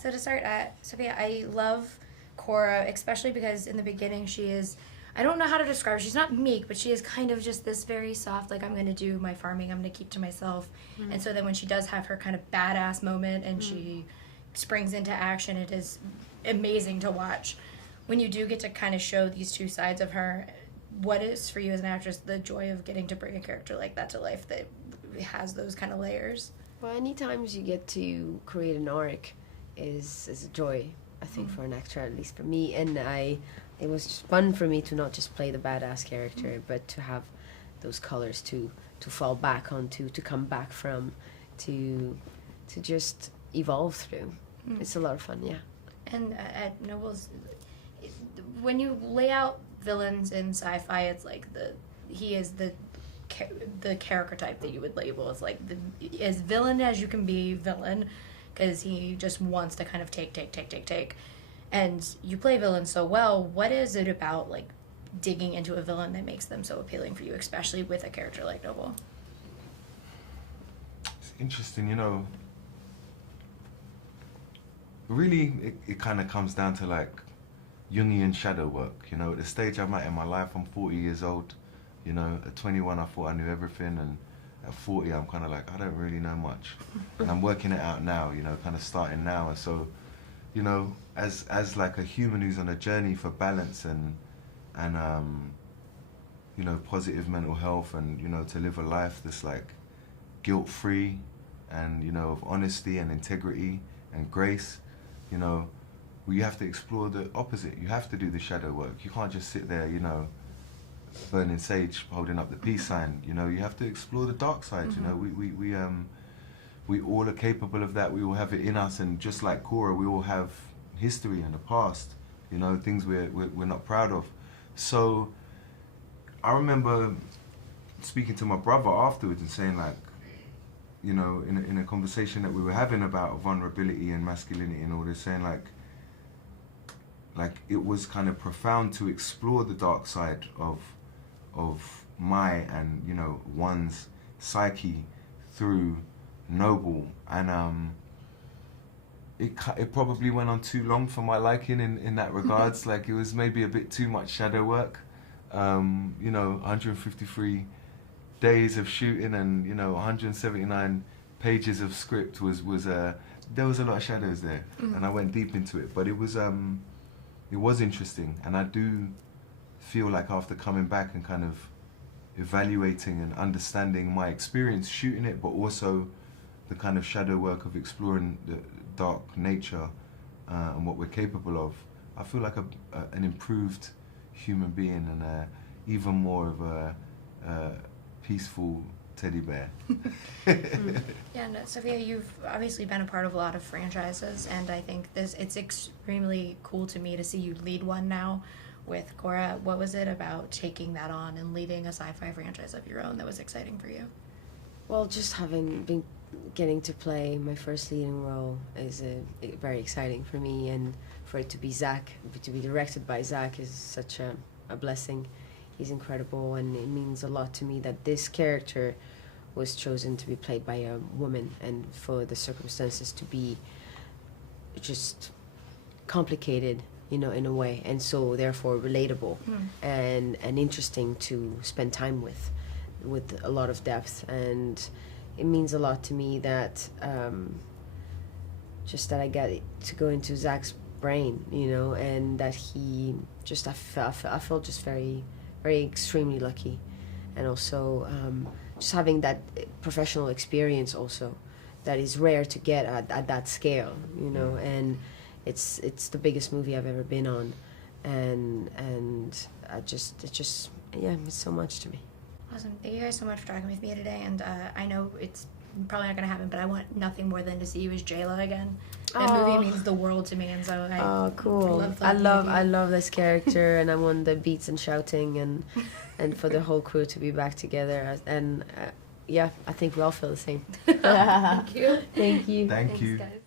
So to start, Sofia, I love Kora, especially because in the beginning she is, I don't know how to describe her. She's not meek, but she is kind of just this very soft, like, I'm going to do my farming, I'm going to keep to myself. And so then when she does have her kind of badass moment and she springs into action, it is amazing to watch. When you do get to kind of show these two sides of her, what is for you as an actress the joy of getting to bring a character like that to life that has those kind of layers? Well, anytime you get to create an arc is a joy, I think, for an actor, at least for me. And it was just fun for me to not just play the badass character, but to have those colors to fall back onto, to come back from, to just evolve through. It's a lot of fun, yeah. And at Noble's, when you lay out villains in sci-fi, it's like he is the character type that you would label as like as villain as you can be villain, because he just wants to kind of take, and you play villains so well. What is it about like digging into a villain that makes them so appealing for you, especially with a character like Noble? It's interesting, you know. Really, it kind of comes down to like Jungian shadow work. You know, at the stage I'm at in my life, I'm 40 years old. You know, at 21 I thought I knew everything, and at 40 I'm kind of like, I don't really know much. And I'm working it out now, you know, kind of starting now. And so, you know, as like a human who's on a journey for balance and you know, positive mental health, and, you know, to live a life that's like guilt-free and, you know, of honesty and integrity and grace, you know, well, you have to explore the opposite. You have to do the shadow work. You can't just sit there, you know, burning sage, holding up the peace sign. You know, you have to explore the dark side. You know, we all are capable of that. We all have it in us, and just like Kora, we all have history in the past. You know, things we're not proud of. So I remember speaking to my brother afterwards and saying, like, you know, in a conversation that we were having about vulnerability and masculinity and all this, saying like it was kind of profound to explore the dark side of my and, you know, one's psyche through Noble, and it probably went on too long for my liking in that regards. Like, it was maybe a bit too much shadow work. You know, 153 days of shooting and, you know, 179 pages of script there was a lot of shadows there, and I went deep into it. But it was interesting, and I do feel like after coming back and kind of evaluating and understanding my experience shooting it, but also the kind of shadow work of exploring the dark nature and what we're capable of, I feel like an improved human being, and even more of a peaceful teddy bear. Yeah, and Sofia, you've obviously been a part of a lot of franchises, and I think it's extremely cool to me to see you lead one now with Kora. What was it about taking that on and leading a sci-fi franchise of your own that was exciting for you? Well, just getting to play my first leading role is very exciting for me, and for it to be directed by Zack is such a blessing. He's incredible, and it means a lot to me that this character was chosen to be played by a woman, and for the circumstances to be just complicated, you know, in a way, and so therefore relatable and interesting to spend time with a lot of depth. And it means a lot to me that just that I got to go into Zack's brain, you know, and that he just I felt just very extremely lucky, and also just having that professional experience also that is rare to get at that scale, you know. And it's the biggest movie I've ever been on, and it just means so much to me. Awesome. Thank you guys so much for talking with me today, and I know it's probably not going to happen, but I want nothing more than to see you as Jayla again. That movie means the world to me, and so cool. I love this character, and I want the beats and shouting, and for the whole crew to be back together, and yeah, I think we all feel the same. Thank you. Thank you. Thank you. Thanks, guys.